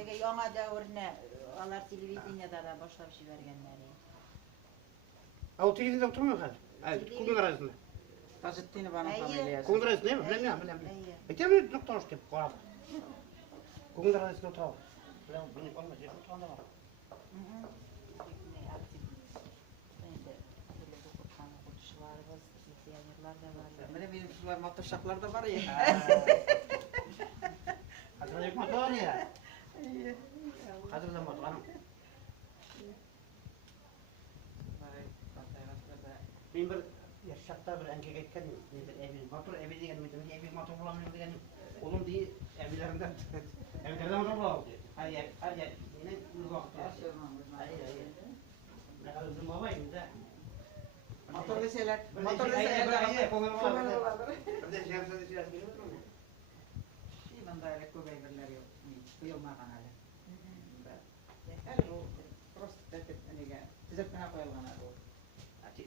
Tege yana da orne alar televizyonda da başka bir şey vergenleri. O televizyonda oturmuyor kadar. Evet, kulun arasında. Taşıttığını bana familiye. Kulun arasında değil mi? Bilemiyorum. Bitemir doktor işte koyalım. Kulun arasında oturalım. Benim olmaz. Oturanda var. Benim sular matoşaklar da var ya. Hazırda yok motor var ya. Hazırda motor hanım. Ben bir yaşakta bir erkek etken evin motor evi diye evi motor bulamıyorum diye oğlum diye evlerinden motor bulamıyorum diye. Her yer yine bu vakti. Ne kadar uzun babayım da. Motor deseler. Motor deseler. Bir de şemsiye deseler. Ben de öyle kuvvetler yok. Kıyılma kanalı. Her o prost dedik eniga. Size ne koyalım o.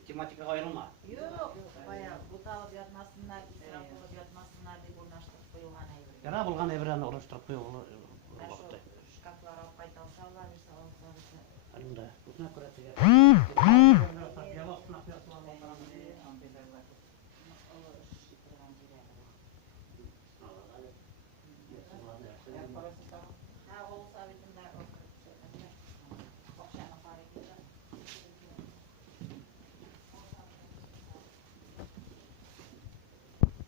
Tematika koyulma. Yok, bayağı bu tavuk yatmasınlar, israf olup yatmasınlar diye uğraştık koyulan evre. Yara bulgan evrenin oluşturup koyulur. Ben şu şkaflara paytan sallarırsa olsa. Halim da. Bu ne kurası ya? Yavaş sınak yapılan Parası